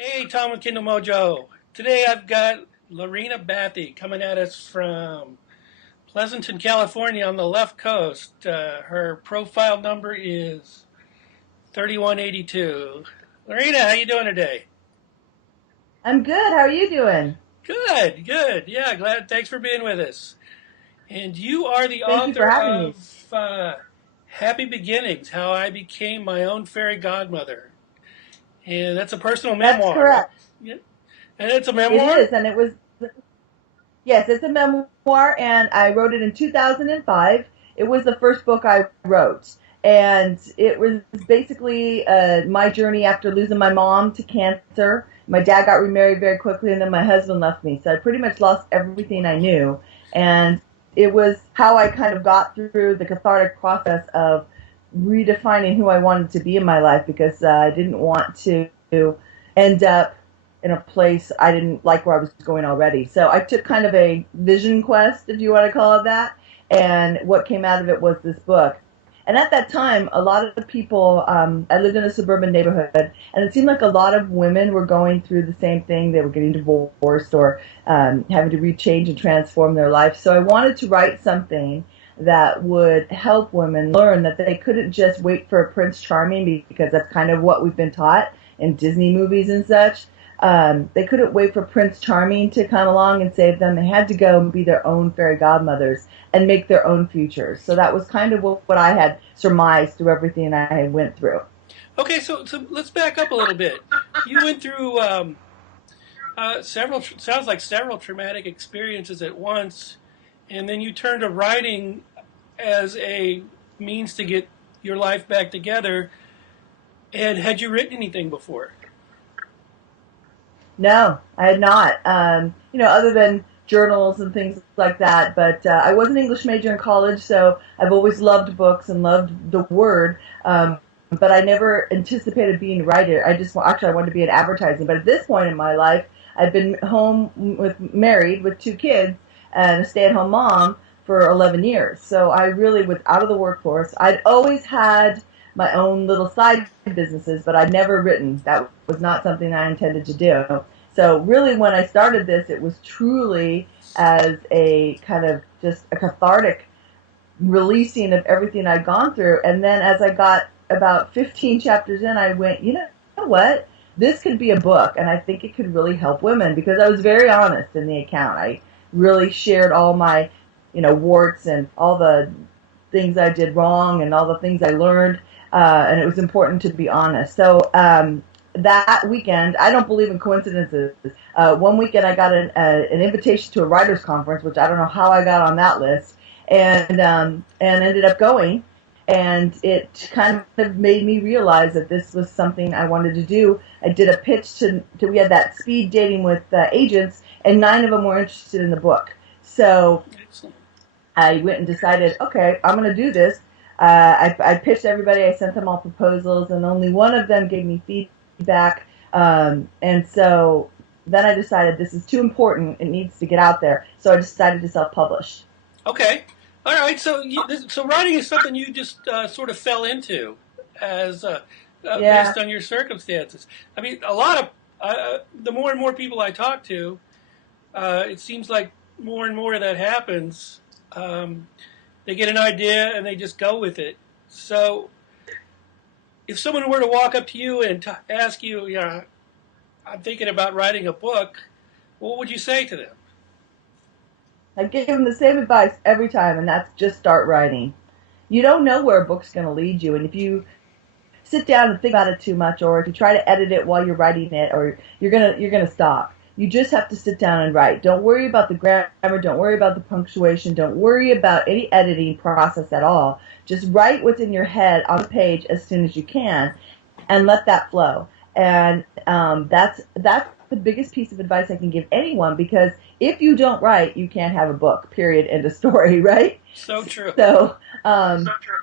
Hey, Tom and Kindle Mojo. Today I've got Lorena Bathey coming at us from Pleasanton, California on the left coast. Her profile number is 3182. Lorena, how you doing today? I'm good. How are you doing? Good, good. Yeah, glad. Thanks for being with us. And you are the Thank you for author having me. of Happy Beginnings, How I Became My Own Fairy Godmother. And that's a personal That's memoir, right? correct. Yeah. And it's a It memoir? is, and it was yes, it's a memoir, and I wrote it in 2005. It was the first book I wrote, and it was basically my journey after losing my mom to cancer. My dad got remarried very quickly, and then my husband left me, so I pretty much lost everything I knew. And it was how I kind of got through the cathartic process of redefining who I wanted to be in my life because I didn't want to end up in a place I didn't like where I was going already. So I took kind of a vision quest, if you want to call it that, and what came out of it was this book. And at that time, a lot of the people, I lived in a suburban neighborhood, and it seemed like a lot of women were going through the same thing. They were getting divorced or having to rechange and transform their life. So I wanted to write something that would help women learn that they couldn't just wait for a Prince Charming because that's kind of what we've been taught in Disney movies and such. They couldn't wait for Prince Charming to come along and save them. They had to go and be their own fairy godmothers and make their own futures. So that was kind of what I had surmised through everything I had went through. Okay, so let's back up a little bit. You went through sounds like several traumatic experiences at once, and then you turned to writing as a means to get your life back together. And had you written anything before? No, I had not. Other than journals and things like that. But I was an English major in college, so I've always loved books and loved the word. But I never anticipated being a writer. I wanted to be in advertising. But at this point in my life, I've been married with two kids and a stay-at-home mom for 11 years. So I really was out of the workforce. I'd always had my own little side businesses, but I'd never written. That was not something I intended to do. So really, when I started this, it was truly as a kind of just a cathartic releasing of everything I'd gone through. And then as I got about 15 chapters in, I went, you know what? This could be a book, and I think it could really help women because I was very honest in the account. I really shared all my, warts and all the things I did wrong and all the things I learned, and it was important to be honest. So that weekend, I don't believe in coincidences. One weekend I got an invitation to a writers conference, which I don't know how I got on that list, and ended up going. And it kind of made me realize that this was something I wanted to do. I did a pitch we had that speed dating with agents, and 9 of them were interested in the book. So Excellent. I went and decided, okay, I'm going to do this. I pitched everybody. I sent them all proposals, and only one of them gave me feedback. And so then I decided this is too important. It needs to get out there. So I decided to self-publish. Okay, all right. So writing is something you just sort of fell into as Yeah. based on your circumstances. I mean, a lot of the more and more people I talk to, it seems like more and more of that happens. They get an idea and they just go with it. So, if someone were to walk up to you and ask you, I'm thinking about writing a book, what would you say to them? I give them the same advice every time, and that's just start writing. You don't know where a book's going to lead you, and if you sit down and think about it too much, or if you try to edit it while you're writing it, or you're gonna stop. You just have to sit down and write. Don't worry about the grammar. Don't worry about the punctuation. Don't worry about any editing process at all. Just write what's in your head on the page as soon as you can, and let that flow. And that's the biggest piece of advice I can give anyone because if you don't write, you can't have a book. Period. End of story. Right? So true. So,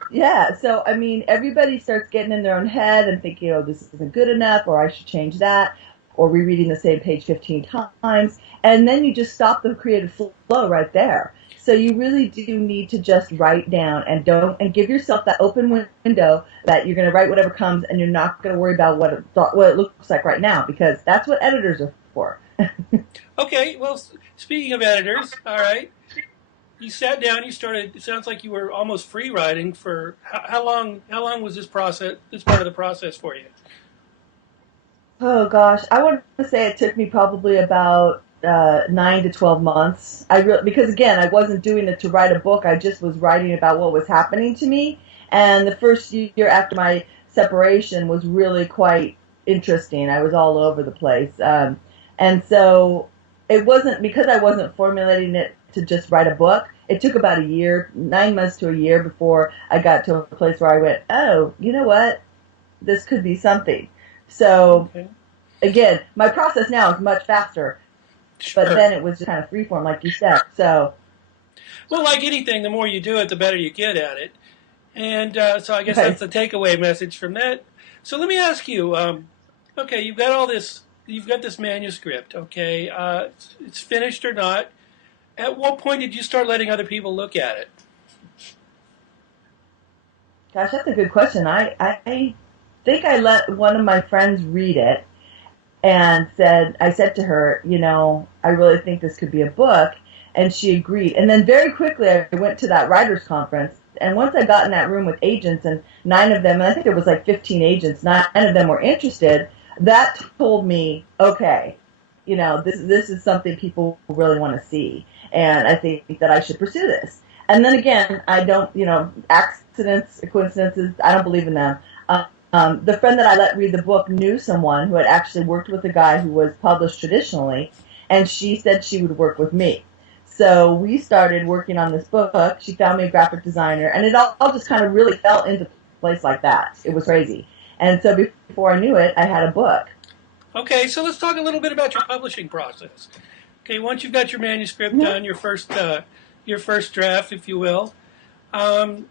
yeah. So, I mean, everybody starts getting in their own head and thinking, oh, this isn't good enough, or I should change that, or rereading the same page 15 times. And then you just stop the creative flow right there. So you really do need to just write down and give yourself that open window that you're going to write whatever comes, and you're not going to worry about what it looks like right now, because that's what editors are for. Okay, well, speaking of editors, all right, you sat down, you started. It sounds like you were almost free writing for how long? How long was this process? This part of the process for you? Oh gosh, I want to say it took me probably about 9 to 12 months. Because again, I wasn't doing it to write a book. I just was writing about what was happening to me. And the first year after my separation was really quite interesting. I was all over the place, and so it wasn't because I wasn't formulating it to just write a book. It took about a year, 9 months to a year, before I got to a place where I went, oh, you know what? This could be something. So Okay, again, my process now is much faster, but sure. then it was just kind of freeform, like you said. So, Well, like anything, the more you do it, the better you get at it. And so I guess that's right. the takeaway message from that. So let me ask you. Okay, you've got all this. You've got this manuscript. Okay, it's finished or not. At what point did you start letting other people look at it? Gosh, that's a good question. I think I let one of my friends read it and I said to her, I really think this could be a book. And she agreed. And then very quickly, I went to that writers conference. And once I got in that room with agents, and 9 of them, and I think it was like 15 agents, 9 of them were interested, that told me, okay, this is something people really want to see. And I think that I should pursue this. And then again, I don't, accidents, coincidences, I don't believe in them. The friend that I let read the book knew someone who had actually worked with a guy who was published traditionally, and she said she would work with me. So we started working on this book. She found me a graphic designer, and it all just kind of really fell into place like that. It was crazy. And so before I knew it, I had a book. Okay, so let's talk a little bit about your publishing process. Okay, once you've got your manuscript Mm-hmm. done, your first draft, if you will. Um,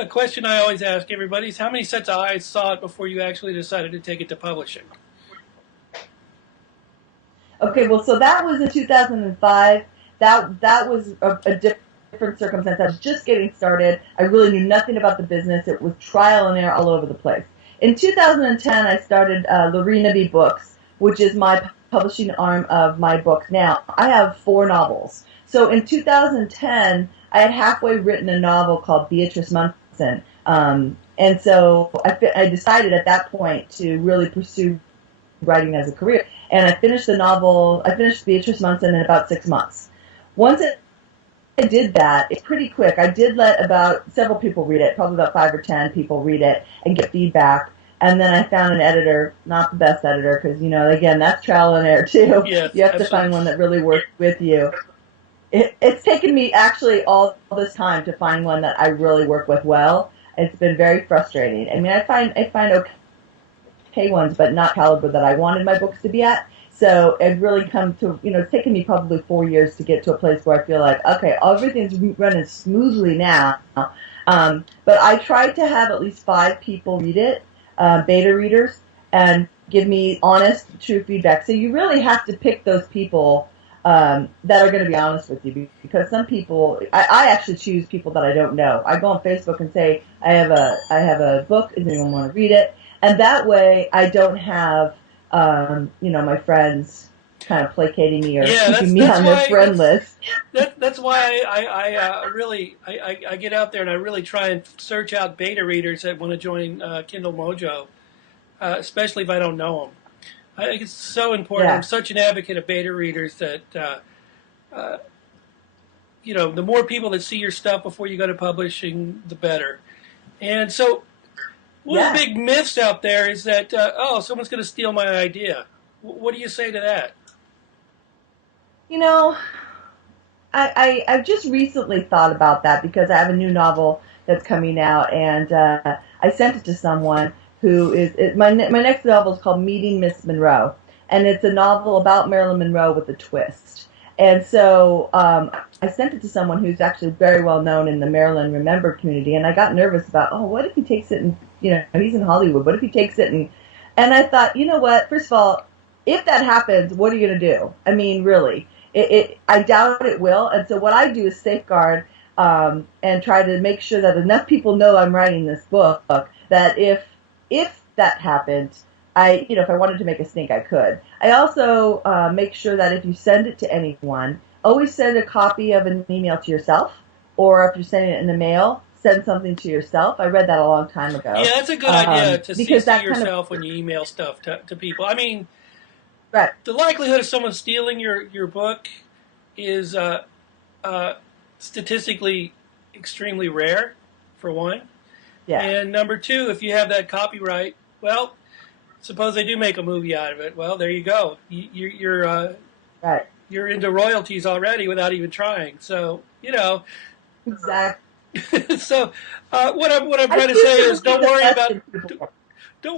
a question I always ask everybody is how many sets of eyes saw it before you actually decided to take it to publishing? Okay, well, so that was in 2005. That was a different circumstance. I was just getting started. I really knew nothing about the business. It was trial and error all over the place. In 2010, I started Lorena Books, which is my publishing arm of my books now. I have 4 novels. So in 2010, I had halfway written a novel called Beatrice Munson. And so I decided at that point to really pursue writing as a career. And I finished the novel, I finished Beatrice Munson in about 6 months. Once I did that, it's pretty quick. I did let about several people read it, probably about 5 or 10 people read it and get feedback. And then I found an editor, not the best editor, because, again, that's trial and error too. Yes, You have to find absolutely. one that really works with you. It's taken me actually all this time to find one that I really work with well. It's been very frustrating. I mean, I find okay ones, but not caliber that I wanted my books to be at. So it really come to, it's taken me probably 4 years to get to a place where I feel like, okay, everything's running smoothly now. But I tried to have at least 5 people read it, beta readers, and give me honest, true feedback. So you really have to pick those people that are going to be honest with you, because some people, I actually choose people that I don't know. I go on Facebook and say, I have a book. Does anyone want to read it? And that way, I don't have, my friends kind of placating me or Yeah, keeping me that's on their why friend list. that's why I get out there and I really try and search out beta readers that want to join Kindle Mojo, especially if I don't know them. I think it's so important. I'm Yeah. such an advocate of beta readers that the more people that see your stuff before you go to publishing, the better. And so, one of the Yeah. big myths out there is that someone's going to steal my idea. What do you say to that? You know, I've just recently thought about that because I have a new novel that's coming out, and I sent it to someone who my next novel is called Meeting Miss Monroe, and it's a novel about Marilyn Monroe with a twist. And so I sent it to someone who's actually very well known in the Marilyn Remembered community, and I got nervous about, what if he takes it and, he's in Hollywood, what if he takes it and I thought, you know what, first of all, if that happens, what are you going to do? I mean, really. I doubt it will. And so what I do is safeguard and try to make sure that enough people know I'm writing this book that if that happened, if I wanted to make a stink, I could. I also make sure that if you send it to anyone, always send a copy of an email to yourself, or if you're sending it in the mail, send something to yourself. I read that a long time ago. Yeah, that's a good idea to because CC yourself when you email stuff to people. I mean, right. the likelihood of someone stealing your book is statistically extremely rare, for one. Yeah. And number two, if you have that copyright, well, suppose they do make a movie out of it. Well, there you go. Right. You're into royalties already without even trying. So Exactly. So what I'm trying to say is don't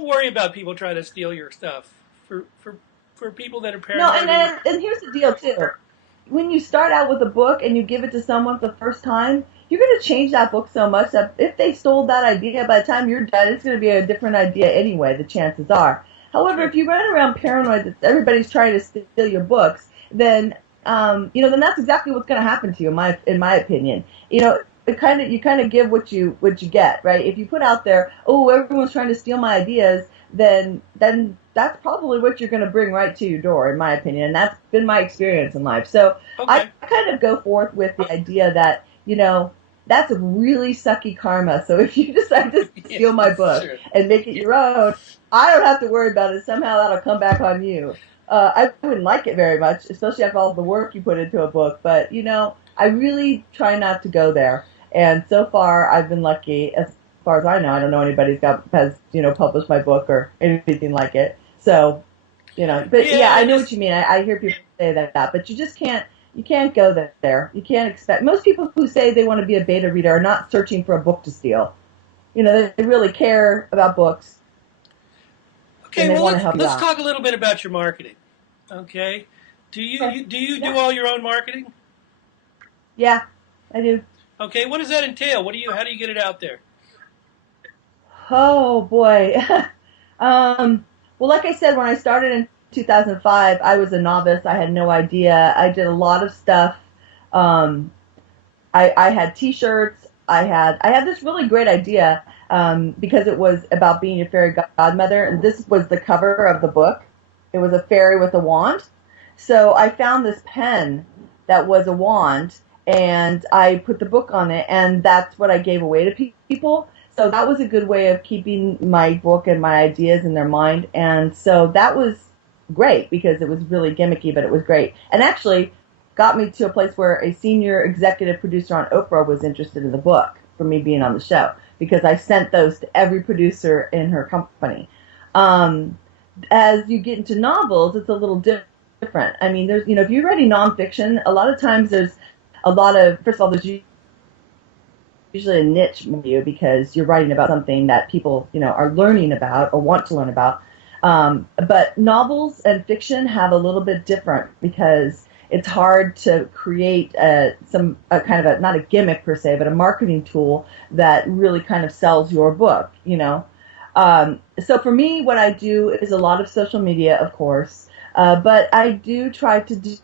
worry about people trying to steal your stuff for people that are paranoid. No, and here's the deal too. When you start out with a book and you give it to someone for the first time, you're going to change that book so much that if they stole that idea, by the time you're done, it's going to be a different idea anyway, the chances are. However, if you run around paranoid that everybody's trying to steal your books, then then that's exactly what's going to happen to you, in my opinion. You kind of give what you get, right? If you put out there, oh, everyone's trying to steal my ideas, then that's probably what you're going to bring right to your door, in my opinion, and that's been my experience in life. So I kind of go forth with the idea that that's a really sucky karma. So if you decide to steal my book and make it your own, I don't have to worry about it. Somehow that'll come back on you. I wouldn't like it very much, especially after all the work you put into a book. But, I really try not to go there. And so far, I've been lucky. As far as I know, I don't know anybody has published my book or anything like it. So, but yeah, I know what you mean. I hear people say that, but you just can't. You can't go there. You can't expect. Most people who say they want to be a beta reader are not searching for a book to steal. They really care about books. Okay, well, let's talk a little bit about your marketing. Okay, do you do all your own marketing? Yeah, I do. Okay, what does that entail? How do you get it out there? Oh boy. Well, like I said, when I started in 2005, I was a novice. I had no idea. I did a lot of stuff. I had T-shirts. I had this really great idea because it was about being a fairy godmother, and this was the cover of the book. It was a fairy with a wand. So I found this pen that was a wand, and I put the book on it, and that's what I gave away to people. So that was a good way of keeping my book and my ideas in their mind, and so that was great because it was really gimmicky, but it was great. And actually got me to a place where a senior executive producer on Oprah was interested in the book for me being on the show, because I sent those to every producer in her company. As you get into novels, it's a little different. I mean, there's, if you're writing nonfiction, a lot of times there's a lot of, first of all, there's usually a niche for you because you're writing about something that people, are learning about or want to learn about. But novels and fiction have a little bit different because it's hard to create some kind of not a gimmick per se, but a marketing tool that really kind of sells your book, So for me, what I do is a lot of social media, of course, but I do try to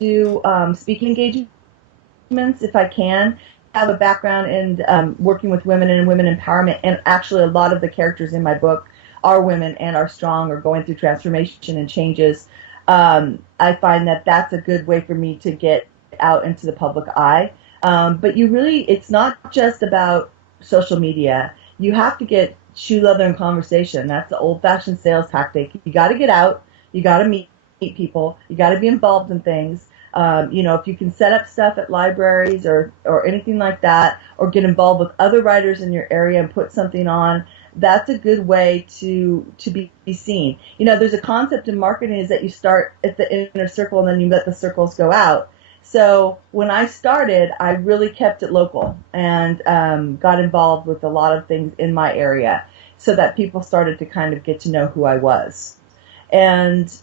do speaking engagements if I can. I have a background in working with women and women empowerment, and actually a lot of the characters in my book are women and are strong or going through transformation and changes. I find that that's a good way for me to get out into the public eye. But it's not just about social media. You have to get shoe leather and conversation. That's the old-fashioned sales tactic. You got to get out. You got to meet people. You got to be involved in things. If you can set up stuff at libraries or anything like that, or get involved with other writers in your area and put something on, that's a good way to be seen. There's a concept in marketing is that you start at the inner circle and then you let the circles go out. So when I started, I really kept it local and got involved with a lot of things in my area so that people started to kind of get to know who I was. And,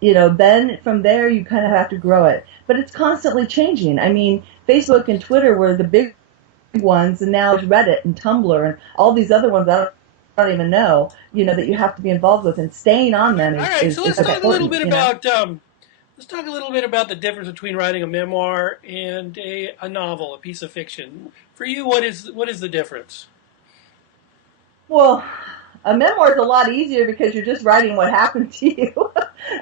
then from there you kind of have to grow it. But it's constantly changing. I mean, Facebook and Twitter were the big ones, and now there's Reddit and Tumblr and all these other ones I don't even know, that you have to be involved with, and staying on them is all right, so let's talk a little bit about Let's talk a little bit about the difference between writing a memoir and a novel, a piece of fiction. For you, what is the difference? Well, a memoir is a lot easier because you're just writing what happened to you.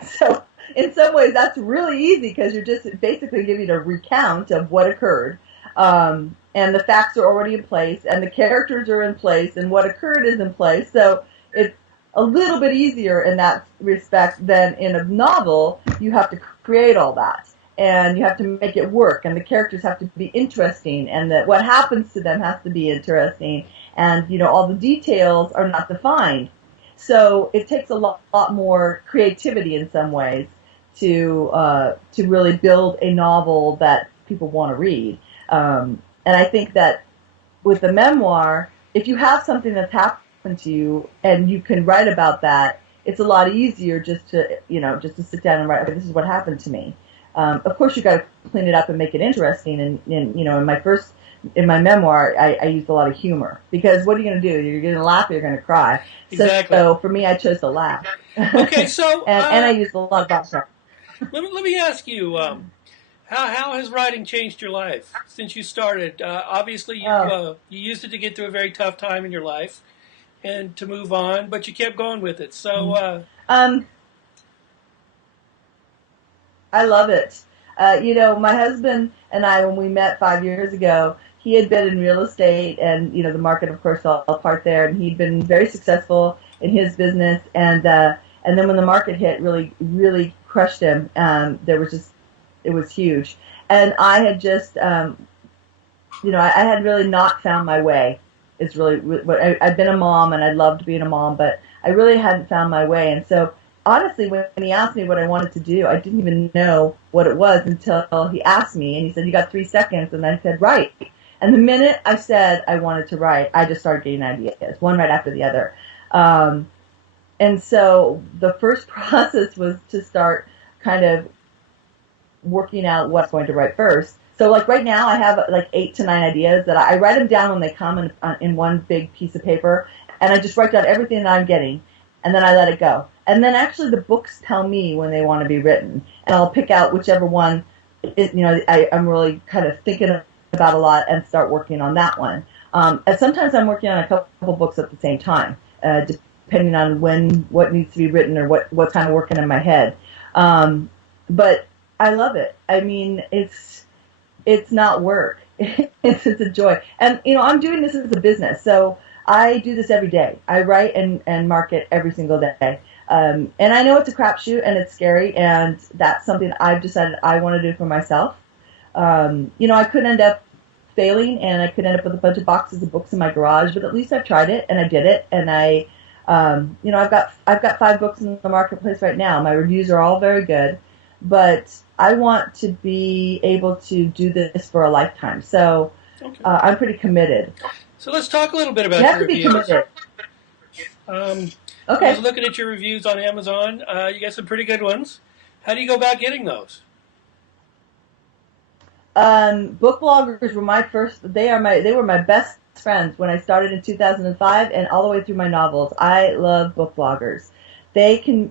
So in some ways, that's really easy because you're just basically giving a recount of what occurred. And the facts are already in place, and the characters are in place, and what occurred is in place. So it's a little bit easier in that respect than in a novel. You have to create all that, and you have to make it work, and the characters have to be interesting, and that what happens to them has to be interesting, and all the details are not defined. So it takes a lot more creativity in some ways to really build a novel that people want to read. And I think that with the memoir, if you have something that's happened to you and you can write about that, it's a lot easier just to sit down and write, okay, this is what happened to me. Of course, you got to clean it up and make it interesting. And in my memoir, I used a lot of humor because what are you going to do? You're going to laugh or you're going to cry. Exactly. So for me, I chose to laugh. Okay, so and I used a lot of that. let me ask you, how has writing changed your life since you started? Obviously, you used it to get through a very tough time in your life and to move on, but you kept going with it. So, I love it. My husband and I, when we met 5 years ago, he had been in real estate, and the market, of course, fell apart there, and he'd been very successful in his business, and then when the market hit, really, really crushed him. It was huge, and I had just, I had really not found my way. It's really what I'd been a mom, and I loved being a mom, but I really hadn't found my way, and so. Honestly, when he asked me what I wanted to do, I didn't even know what it was until he asked me, and he said, "You got 3 seconds," and I said, "Write." And the minute I said I wanted to write, I just started getting ideas, one right after the other. And so the first process was to start kind of working out what I'm going to write first. So like right now, I have like 8 to 9 ideas that I write them down when they come in one big piece of paper, and I just write down everything that I'm getting, and then I let it go. And then actually the books tell me when they want to be written, and I'll pick out whichever one I'm really kind of thinking about a lot and start working on that one. And sometimes I'm working on a couple books at the same time, depending on what needs to be written or what's kind of working in my head. But I love it. I mean, it's not work. It's a joy. And I'm doing this as a business, so I do this every day. I write and market every single day. And I know it's a crapshoot and it's scary, and that's something I've decided I want to do for myself. I could end up failing, and I could end up with a bunch of boxes of books in my garage, but at least I've tried it and I did it, and I've got 5 books in the marketplace right now. My reviews are all very good, but I want to be able to do this for a lifetime. So okay. I'm pretty committed. So let's talk a little bit about you your have to be reviews. Committed. Okay. I was looking at your reviews on Amazon. You got some pretty good ones. How do you go about getting those? Book bloggers were my first. They were my best friends when I started in 2005 and all the way through my novels. I love book bloggers. They take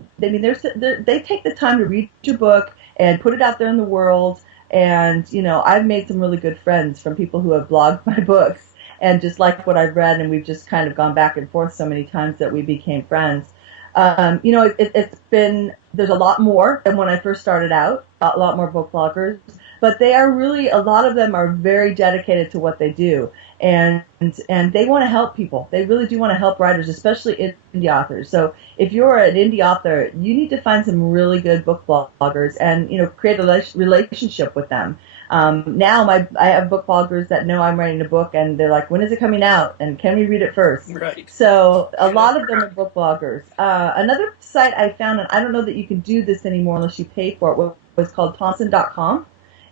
the time to read your book and put it out there in the world. And I've made some really good friends from people who have blogged my books and just like what I've read, and we've just kind of gone back and forth so many times that we became friends. It's been, there's a lot more than when I first started out, a lot more book bloggers, but they are really, a lot of them are very dedicated to what they do, and they want to help people. They really do want to help writers, especially indie authors. So if you're an indie author, you need to find some really good book bloggers and, create a relationship with them. Now I have book bloggers that know I'm writing a book, and they're like, when is it coming out? And can we read it first? Right. So a lot of them are book bloggers. Another site I found, and I don't know that you can do this anymore unless you pay for it, was called Thomason.com.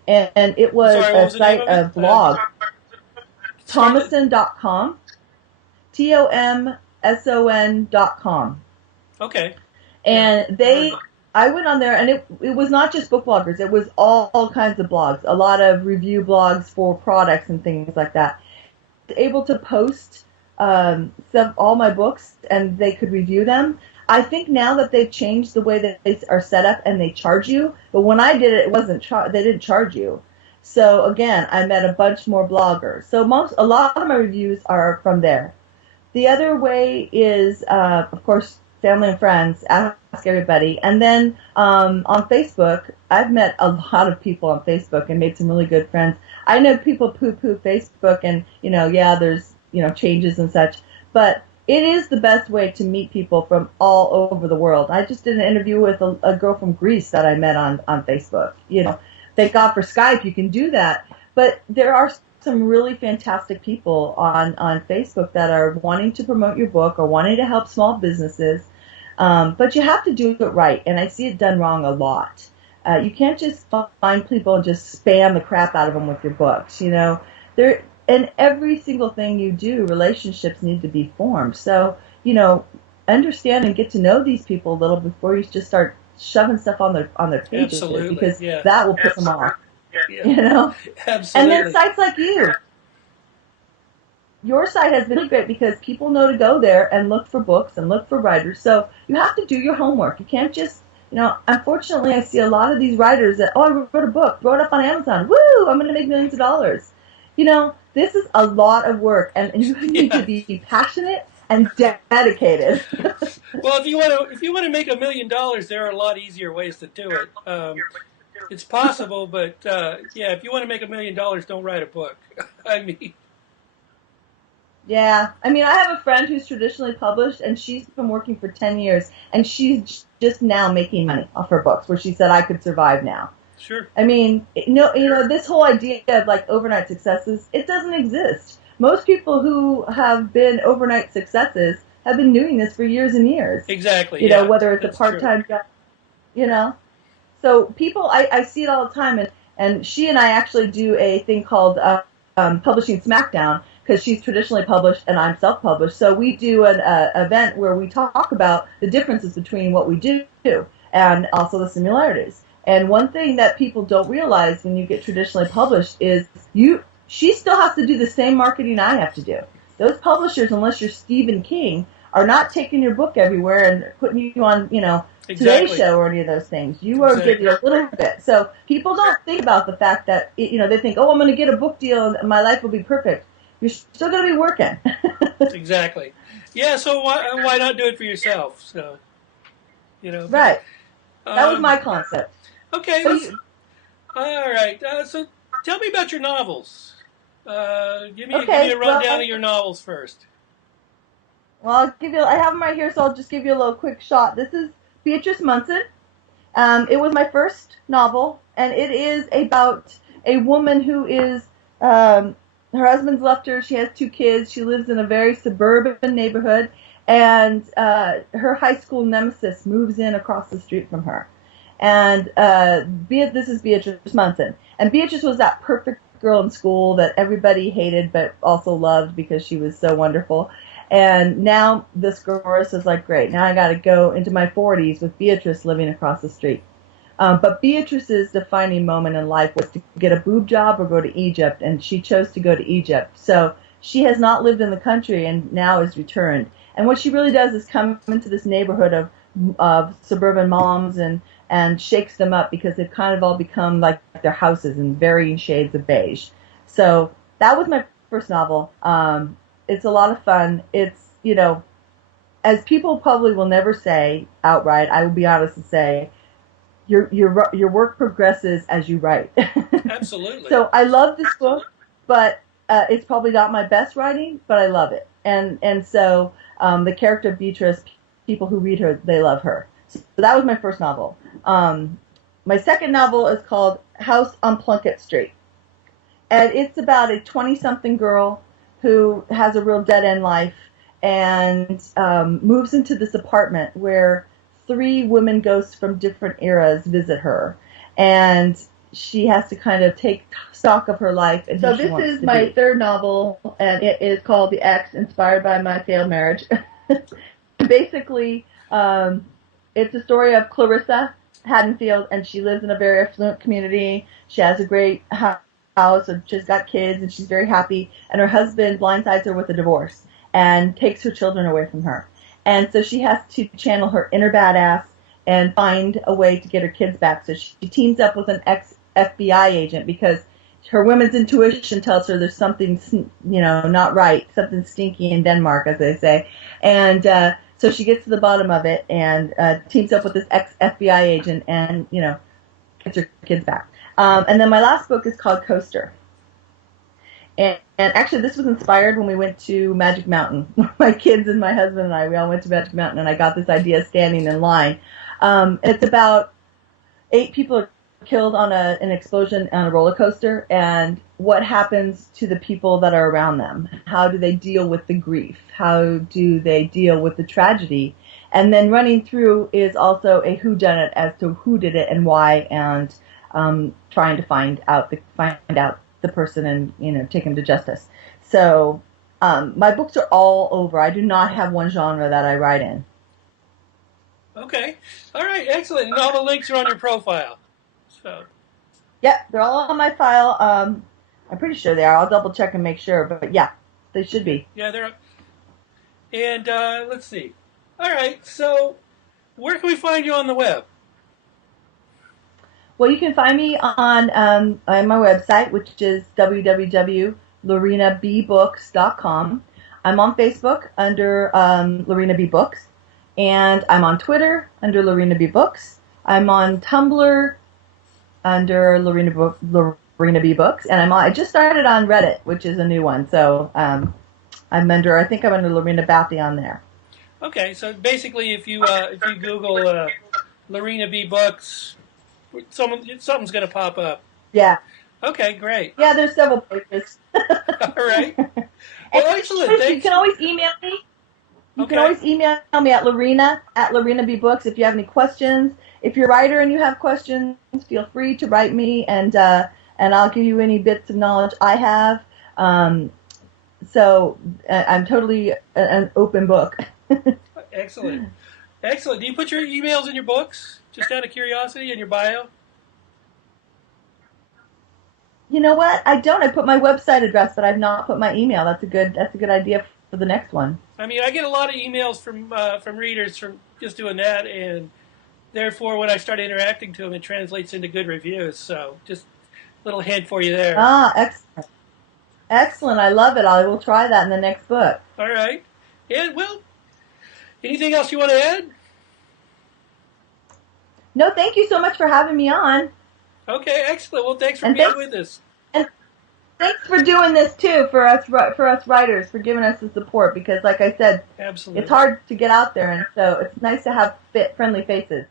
And it was a site of blog. Thomason.com. TOMSON.com. Okay. And I went on there, and it was not just book bloggers. It was all kinds of blogs, a lot of review blogs for products and things like that. Able to post all my books, and they could review them. I think now that they've changed the way that they are set up and they charge you, but when I did it, it wasn't they didn't charge you. So again, I met a bunch more bloggers. So a lot of my reviews are from there. The other way is, of course, family and friends. Ask everybody. And then on Facebook, I've met a lot of people on Facebook and made some really good friends. I know people poo-poo Facebook and, yeah, there's, changes and such. But it is the best way to meet people from all over the world. I just did an interview with a girl from Greece that I met on Facebook. Thank God for Skype, you can do that. But there are some really fantastic people on Facebook that are wanting to promote your book or wanting to help small businesses. But you have to do it right, and I see it done wrong a lot. You can't just find people and just spam the crap out of them with your books. And every single thing you do, relationships need to be formed. So, understand and get to know these people a little before you just start shoving stuff on their pages. Absolutely. Because yeah. that will piss them off. Yeah. Absolutely. And then sites like your site has been great because people know to go there and look for books and look for writers. So you have to do your homework. You can't just, unfortunately I see a lot of these writers that, I wrote a book, throw it up on Amazon. Woo, I'm going to make millions of dollars. This is a lot of work, and you need to be passionate and dedicated. Well, if you want to make $1 million, there are a lot easier ways to do it. It's possible, but if you want to make $1 million, don't write a book. Yeah, I have a friend who's traditionally published, and she's been working for 10 years, and she's just now making money off her books, where she said, I could survive now. Sure. This whole idea of like overnight successes, it doesn't exist. Most people who have been overnight successes have been doing this for years and years. Exactly. Whether it's a part-time job, So people, I see it all the time, and she and I actually do a thing called Publishing Smackdown, because she's traditionally published and I'm self-published. So we do an event where we talk about the differences between what we do and also the similarities. And one thing that people don't realize when you get traditionally published is she still has to do the same marketing I have to do. Those publishers, unless you're Stephen King, are not taking your book everywhere and putting you on, Today's Show or any of those things. You are getting a little bit. So people don't think about the fact that, they think, I'm going to get a book deal and my life will be perfect. You're still going to be working. Exactly. Yeah, so why not do it for yourself? So, Right. That was my concept. Okay. All right. So tell me about your novels. Give me a rundown of your novels first. Well, I have them right here, so I'll just give you a little quick shot. This is Beatrice Munson. It was my first novel, and it is about a woman who is, her husband's left her, she has 2 kids, she lives in a very suburban neighborhood, and her high school nemesis moves in across the street from her. And this is Beatrice Munson. And Beatrice was that perfect girl in school that everybody hated but also loved because she was so wonderful. And now this girl is like, great, now I got to go into my 40s with Beatrice living across the street. But Beatrice's defining moment in life was to get a boob job or go to Egypt, and she chose to go to Egypt. So she has not lived in the country and now is returned. And what she really does is come into this neighborhood of suburban moms and shakes them up because they've kind of all become like their houses in varying shades of beige. So that was my first novel. It's a lot of fun. It's, as people probably will never say outright, I will be honest and say, your work progresses as you write. Absolutely. So I love this book, but it's probably not my best writing, but I love it. And so the character of Beatrice, people who read her, they love her. So that was my first novel. My second novel is called House on Plunkett Street. And it's about a 20-something girl who has a real dead-end life and moves into this apartment where 3 women ghosts from different eras visit her. And she has to kind of take stock of her life. And so this is my third novel, and it is called The Ex, inspired by my failed marriage. Basically, it's a story of Clarissa Haddonfield, and she lives in a very affluent community. She has a great house, and she's got kids, and she's very happy. And her husband blindsides her with a divorce and takes her children away from her. And so she has to channel her inner badass and find a way to get her kids back. So she teams up with an ex-FBI agent because her women's intuition tells her there's something, not right, something stinky in Denmark, as they say. And so she gets to the bottom of it and teams up with this ex-FBI agent and, gets her kids back. And then my last book is called Coaster. And actually, this was inspired when we went to Magic Mountain. My kids and my husband and I, we all went to Magic Mountain, and I got this idea standing in line. It's about 8 people are killed on an explosion on a roller coaster, and what happens to the people that are around them? How do they deal with the grief? How do they deal with the tragedy? And then running through is also a whodunit as to who did it and why, and trying to find out the person and take him to justice. So my books are all over. I do not have one genre that I write in. Okay. All right. Excellent. And all the links are on your profile. So. Yep, they're all on my file. I'm pretty sure they are. I'll double check and make sure. But yeah, they should be. Yeah, they're. And let's see. All right. So where can we find you on the web? Well, you can find me on my website, which is www.lorenabooks.com. I'm on Facebook under Lorena B. Books, and I'm on Twitter under Lorena B. Books. I'm on Tumblr under Lorena B. Books, and I just started on Reddit, which is a new one. So I think I'm under Lorena Bathey on there. Okay, so basically, if you Google Lorena B. Books, something's going to pop up. Yeah. Okay, great. Yeah, there's several pages. All right. Well, excellent. You can always email me. You can always email me at Lorena B. Books if you have any questions. If you're a writer and you have questions, feel free to write me, and I'll give you any bits of knowledge I have. So I'm totally an open book. Excellent. Excellent. Do you put your emails in your books, just out of curiosity, in your bio? You know what? I don't. I put my website address, but I've not put my email. That's a good idea for the next one. I mean, I get a lot of emails from readers from just doing that, and therefore, when I start interacting to them, it translates into good reviews. So, just a little hint for you there. Excellent. Excellent. I love it. I will try that in the next book. All right. And, well, anything else you want to add? No, thank you so much for having me on. Okay, excellent. Well, thanks for being with us. And thanks for doing this, too, for us writers, for giving us the support, because, like I said, absolutely, it's hard to get out there, and so it's nice to have friendly faces.